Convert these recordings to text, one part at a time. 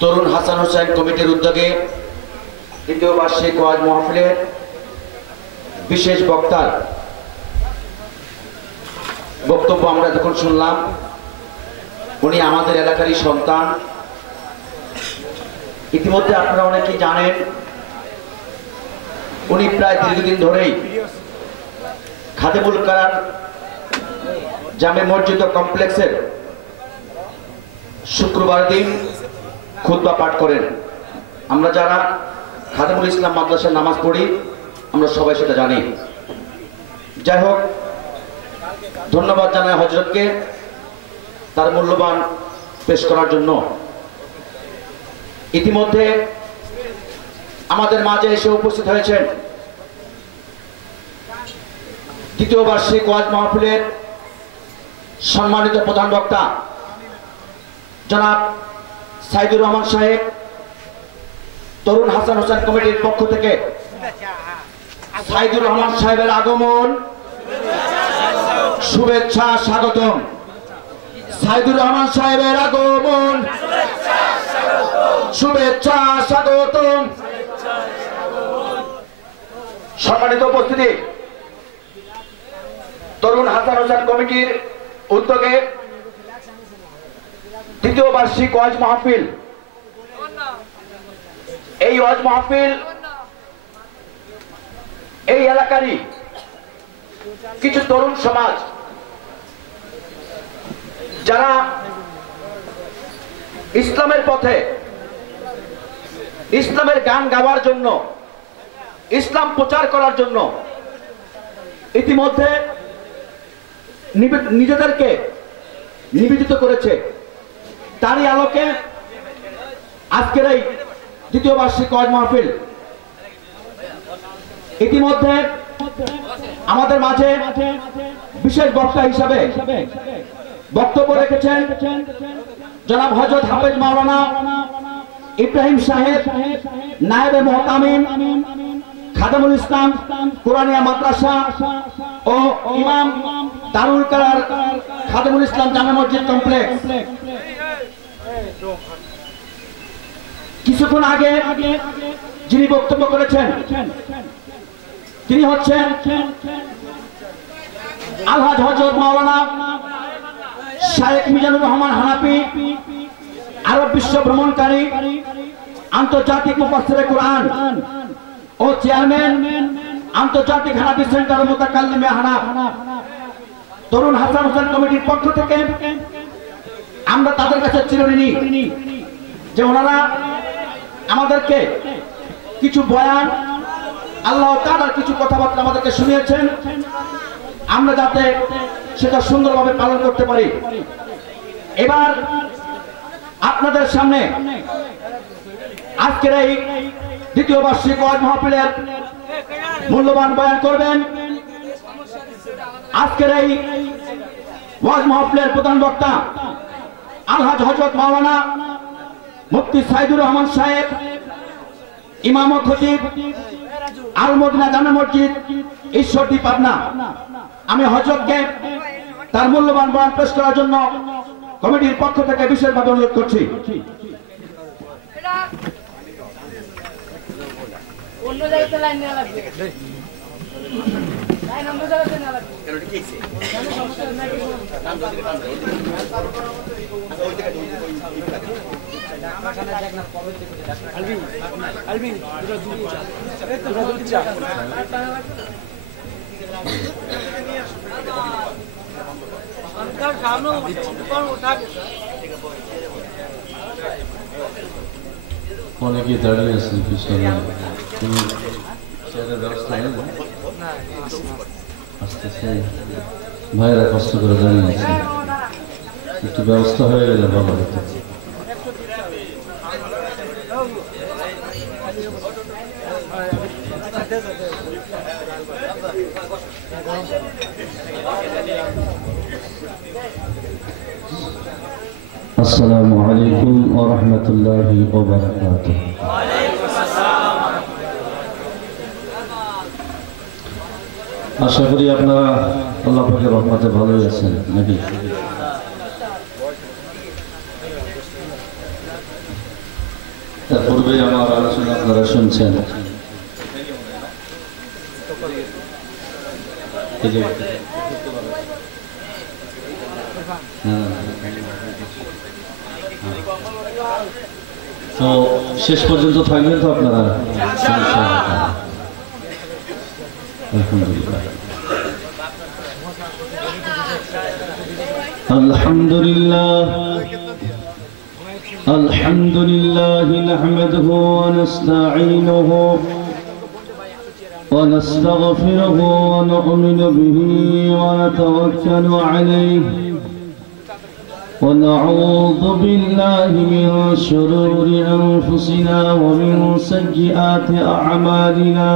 তরুণ হাসান হুসাইন কমিটির উদ্যোগে দ্বিতীয় বার্ষিক ওয়াজ মাহফিলের বিশেষ বক্তার বক্তব্য আমরা যখন শুনলাম, উনি আমাদের এলাকারই সন্তান। ইতিমধ্যে আপনারা অনেকেই জানেন, উনি প্রায় দীর্ঘদিন ধরেই খাদেমুল কারার জামে মসজিদ কমপ্লেক্সের শুক্রবার দিন খুতবা পাঠ করেন। আমরা যারা খাদেমুল ইসলাম মাদ্রাসায় নামাজ পড়ি আমরা সবাই সেটা জানি। যাই হোক, ধন্যবাদ জানাই হযরতকে তার মূল্যবান পেশ করার জন্য। ইতিমধ্যে আমাদের মাঝে এসে উপস্থিত হয়েছেন দ্বিতীয় বার্ষিক ওয়াজ মাহফিলের সম্মানিত প্রধান বক্তা জনাব সাইদুর রহমান সাহেব। তরুণ হাসান হোসেন কমিটির পক্ষ থেকে সাইদুর রহমান সাহেবের আগমন, শুভেচ্ছা, স্বাগতম। সাইদুর রহমান সাহেবের আগমন, শুভেচ্ছা, স্বাগতম। সম্মানিত উপস্থিতি, তরুণ হাসান হোসেন কমিটির উদ্যোগে দ্বিতীয় বার্ষিক ওয়াজ মাহফিল। এই ওয়াজ মাহফিল এই এলাকারই কিছু তরুণ সমাজ যারা ইসলামের পথে, ইসলামের গান গাওয়ার জন্য, ইসলাম প্রচার করার জন্য ইতিমধ্যে নিজেদেরকে নিবেদিত করেছে। তারই আলোকে আজকের এই দ্বিতীয় বার্ষিক ওয়াজ মাহফিল। ইতিমধ্যে আমাদের মাঝে বিশেষ বক্তা হিসাবে বক্তব্য রেখেছেন জনাব হযরত হাফেজ মাওলানা ইব্রাহিম সাহেব, নায়েবে মুহতামিম খাদেমুল ইসলাম কুরআনিয়া মাদ্রাসা ও ইমাম দারুল কারার খাদেমুল ইসলাম জামে মসজিদ কমপ্লেক্স। কিছুক্ষণ আগে যিনি বক্তব্য করেছেন তিনি হচ্ছেন আলহাজ হযরত মাওলানা শায়েখ মিজানুর রহমান হানাফি, আরব বিশ্ব ভ্রমণকারী, আন্তর্জাতিক মুফাসসিরে কুরআন ও চেয়ারম্যান আন্তর্জাতিক হানাফি সেন্টার মুতাকাল্লিমে হানাফ। তরুণ হাসান হোসেন কমিটির পক্ষ থেকে আমরা তাদের কাছে চিরঋণী যে ওনারা আমাদেরকে কিছু বয়ান, আল্লাহ তাআলার কিছু কথাবার্তা আমাদেরকে শুনিয়েছেন, আমরা যাতে সেটা সুন্দরভাবে পালন করতে পারি। এবার আপনাদের সামনে আজকের এই দ্বিতীয় বার্ষিক ওয়াজ মাহফিলের মূল্যবান বয়ান করবেন আজকের এই ওয়াজ মাহফিলের প্রধান বক্তা আলহাজ হযরত মাওলানা মুফতি সাইদুর রহমান সাহেব, ইমাম ও খতিব আল মদিনা জামে মসজিদ ঈশ্বরদী পাবনা। আমি হযরতকে তার মূল্যবান বয়ান পেশ করার জন্য কমিটির পক্ষ থেকে বিশেষভাবে অনুরোধ করছি। অন্য জায়গাতে লাইন নেওয়া লাগবে, লাইন অন্য জায়গাতে নেওয়া লাগবে। এটা কি আছে? জানো সমস্যা নাই কি? আলবিন আলবিন দুটো দুটো চা अंकल सामने ऊपर उठा के অনেকে দাঁড়িয়ে আছেন পিছনে, তুমি চেয়ারের ব্যবস্থা নেই না? আসতেছে ভাইয়েরা কষ্ট করে দাঁড়িয়ে আছে, একটু ব্যবস্থা হয়ে গেলে ভালো হতো। আসসালামু আলাইকুম ওয়া রাহমাতুল্লাহি ওয়া বারাকাতুহু। আশা করি আপনারা আল্লাহ পাকের রহমতে ভালোই আছেন নাকি? তার পূর্বে আমার আলোচনা আপনারা শুনছেন। তো শেষ পর্যন্ত থাকবেন তো আপনারা? আলহামদুলিল্লাহ আলহামদুলিল্লাহ নাহমাদুহু ওয়া নাস্তাঈনুহু ওয়া নাস্তাগফিরুহু ওয়া নু'মিনু বিহি ওয়া নাতাওয়াক্কালু আলাইহি ونعوذ بالله من شرور أنفسنا ومن سيئات أعمالنا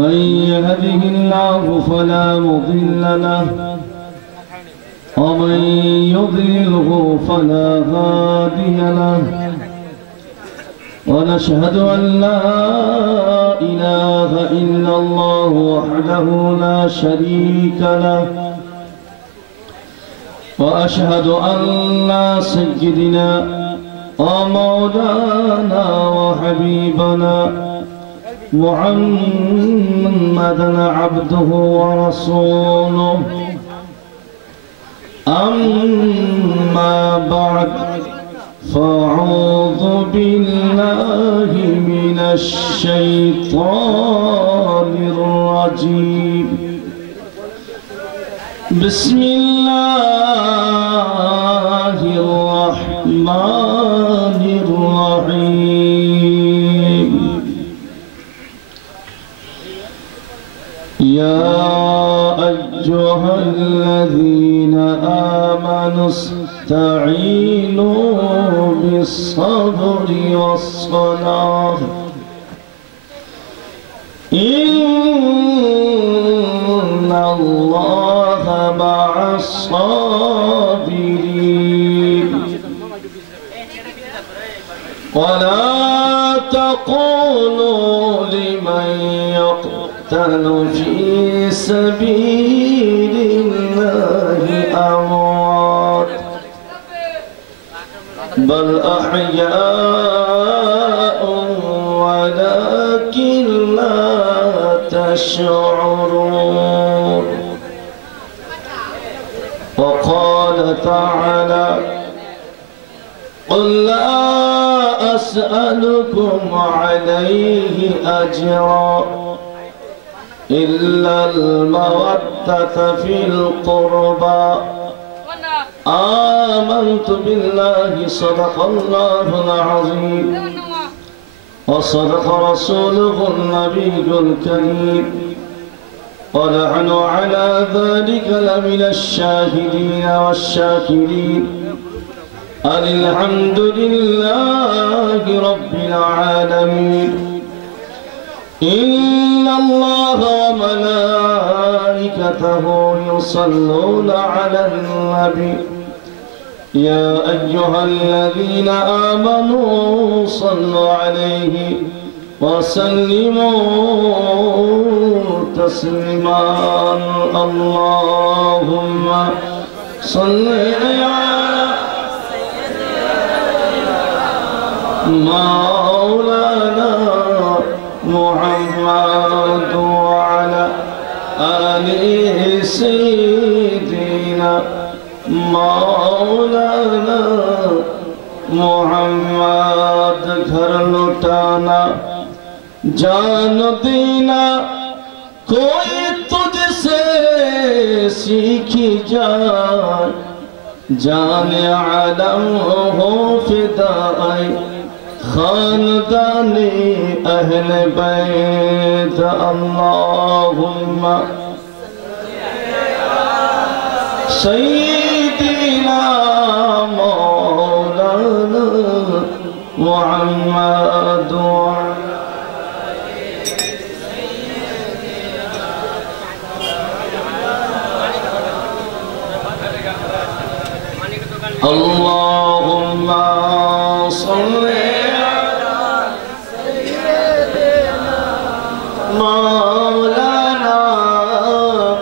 من يهده الله فلا مضل له ومن يضلله فلا هادي له ونشهد أن لا إله إلا الله وحده لا شريك له وأشهد أن سيدنا ومولانا وحبيبنا محمدا عبده ورسوله أما بعد فأعوذ بالله من الشيطان الرجيم بسم الله الرحمن الرحيم يا أيها الذين آمنوا استعينوا بالصبر والصلاة إن الله مع الصابرين ولا تقولوا لمن يقتل في سبيل الله أموات بل أحياء ولكن لا تشعرون وقال تعالى قل لا أسألكم عليه أجرا إلا المودة في القربى آمنت بالله صدق الله العظيم وصدق رسوله النبي الكريم ونحن على ذلك لمن الشاهدين والشاكرين الحمد لله رب العالمين إن الله وملائكته يصلون على النبي يا أيها الذين آمنوا صلوا عليه وسلموا تسليما اللهم صل على مولانا محمد وعلى آله سيدنا مولانا محمد گھر لٹانا جان دینا کوئی تجھ سے سیکھی جائے جان عالم ہو فدائے خاندان اہل بیت اللہم سیدنا مولانا محمد اللهم صل على سيدنا مولانا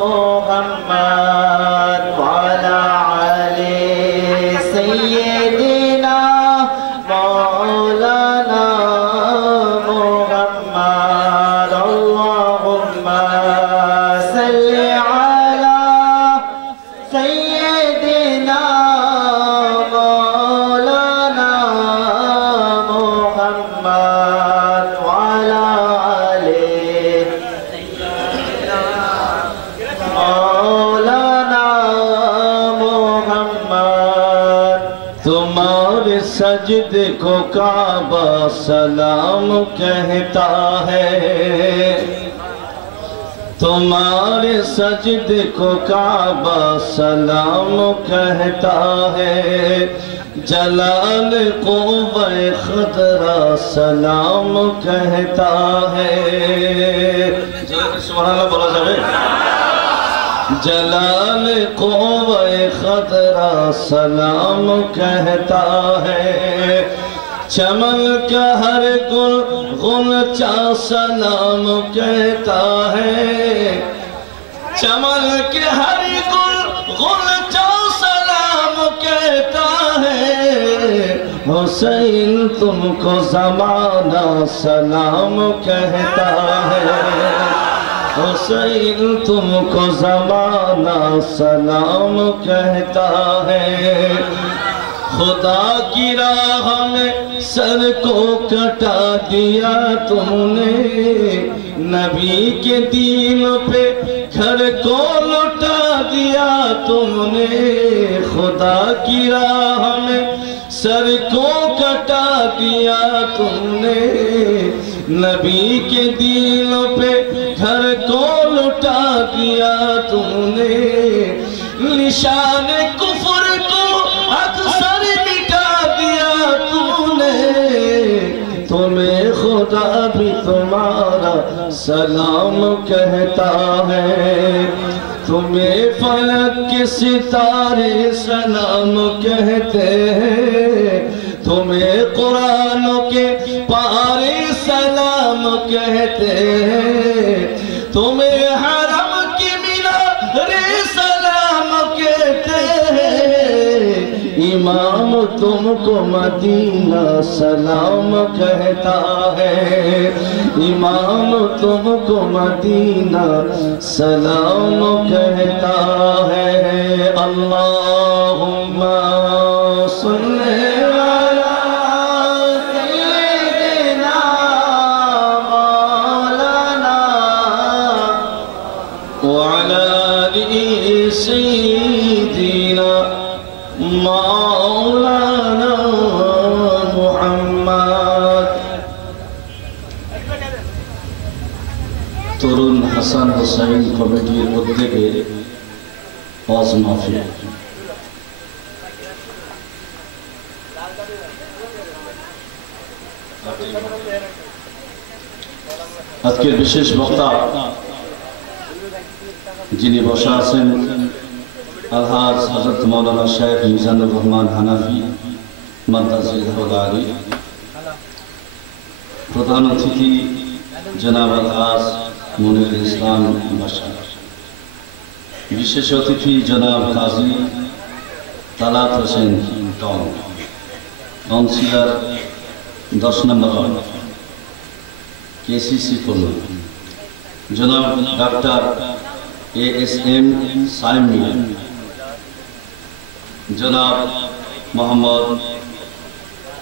محمد وعلى آل سيدنا तुम्हारे सजदे को काबा सलाम कहता है, तुम्हारे सजदे को काबा सलाम कहता है, जलाल क़ुव्वे ख़दरा सलाम कहता है। सुभान अल्लाह बोला जाए। जलाल क़ुव्वे ख़दरा सलाम कहता है, चमन का हर गुल गुलचा सलाम कहता है, चमन के हर गुल गुलचा सलाम कहता है। हुसैन तुमको ज़माना सलाम कहता है, हुसैन तुमको ज़माना सलाम कहता है। खुदा की राह में सर को कटा दिया तुमने, नबी के दीन पे घर को लुटा दिया तुमने। खुदा की राह में सर को कटा दिया तुमने, नबी के दीन पे घर को लुटा दिया तुमने। निशान कुफर को अक्सर मिटा दिया तुमने, तुम्हें खुदा भी तुम्हारा सलाम कहता है, तुम्हें फलक के सितारे सलाम कहते हैं, तुम्हें कुरान के पारे सलाम कहते हैं, तुम्हें हरम की मीनारे सलाम कहते हैं। इमाम तुमको मदीना सलाम कहता है, इमाम तुमको मदीना सलाम कहता है। अल्लाहुम्मा सल्ली তরুণ হাসান হুসাইন কমিটির উদ্যোগে ওয়াজ মাহফিল। আজকের বিশেষ বক্তা যিনি বসা আছেন আলহাজ হযরত মাওলানা শেখ মিজানুর রহমান হানাফি মাদ্রাসাতুল আলী, প্রধান অতিথি জনাব আলহাজ মনির ইসলাম বাশা, বিশেষ অতিথি জনাব কাজী তালাত হোসেন টং, কাউন্সিলর 10 নম্বর ওয়ার্ড কেসিসি খুলনা, জনাব ডাক্তার ASM সাইম মিয়া, জনাব মোহাম্মদ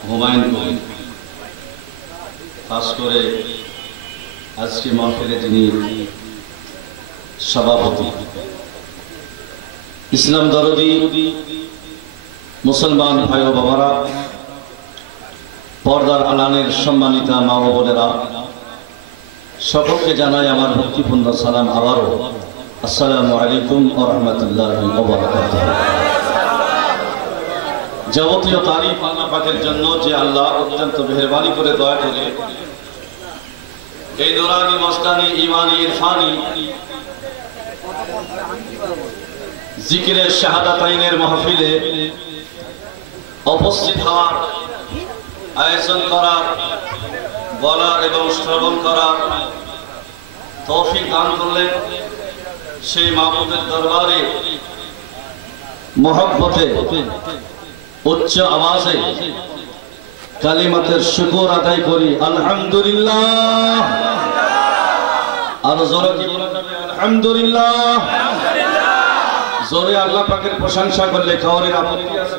হুমায়ুন কবির, খাস করে আজকে মাহফিলে যিনি সভাপতি, ইসলাম দরদি মুসলমান ভাই ও বাবারা, পর্দার আলানের সম্মানিতা মা ও বোনেরা, সকলকে জানাই আমার ভক্তিপূর্ণ সালাম। আবারও আসসালামু আলাইকুম ওয়া রাহমাতুল্লাহি ওয়া বারাকাতুহু। যাবতীয় তারিফ আল্লাহ পাকের জন্য, যে আল্লাহ অত্যন্ত মেহেরবানি করে দয়া করে এই নুরানি মস্তানি ঈমানি ইরফানি জিকিরের শাহাদাতাইনের মাহফিলে উপস্থিত হওয়ার, আয়োজন করার, বলার এবং শ্রবণ করার তৌফিক দান করলেন। সেই মাহবুবের দরবারে মহব্বতে উচ্চ আওয়াজে কালিমাতের শুকর আদায় করি আলহামদুলিল্লাহ। আর জোরে কি বলা যাবে? আলহামদুলিল্লাহ। জোরে আল্লাহ পাকের প্রশংসা করলে খাওয়ারের আপত্তি আছে?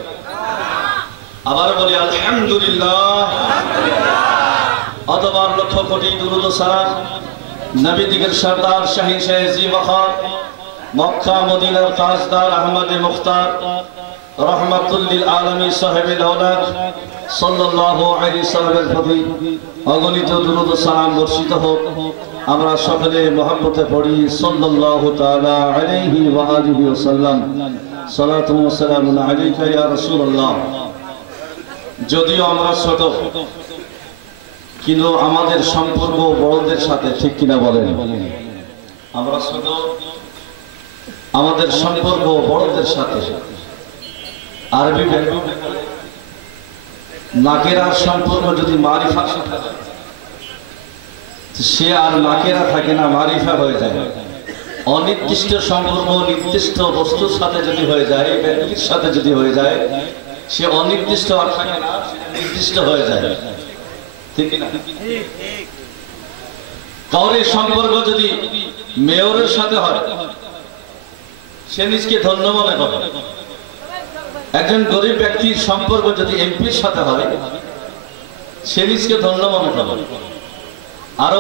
আবার বলি আলহামদুলিল্লাহ। অতবার লক্ষ কোটি দুরূদ ও সালাম নবী দিগের সরদার শাহীন শাহ জি ওয়াকার, মক্কা মদিনার তাজদার আহমদে মুখতার রহমাতুল্লিল আলামিন সাহেবের আওলাদ সাল্লাল্লাহু আলাইহি সাল্লামের প্রতি অগণিত দুরূদ ও সালাম বর্ষিত হোক। আমরা সকলে মহব্বতে পড়ি সাল্লাল্লাহু তাআলা আলাইহি ওয়া আলিহি ওয়াসাল্লাম। সালাতু ওয়া সালামুন আলাইকা ইয়া রাসূলুল্লাহ। যদিও আমরা ছোট, কিন্তু আমাদের সম্পর্ক বড়দের সাথে, ঠিক কিনা বলেন? আমরা ছোট, আমাদের সম্পর্ক বড়দের সাথে। আরবি নাকেরার সম্পর্ক যদি মারিফা সাথে, সে আর নাকেরা থাকে না, মারিফা হয়ে যায়। অনির্দিষ্ট সম্পর্ক নির্দিষ্ট বস্তুর সাথে যদি হয়ে যায়, ব্যক্তির সাথে যদি হয়ে যায়, সে অনির্দিষ্ট আর থাকে না, নির্দিষ্ট হয়ে যায়, ঠিক না? কাউরের সম্পর্ক যদি মেয়রের সাথে হয়, সে নিজকে ধন্য মনে করে। একজন গরিব ব্যক্তির সম্পর্ক যদি এমপির সাথে হয়, সে নিজকে ধন্য মনে করে। আরো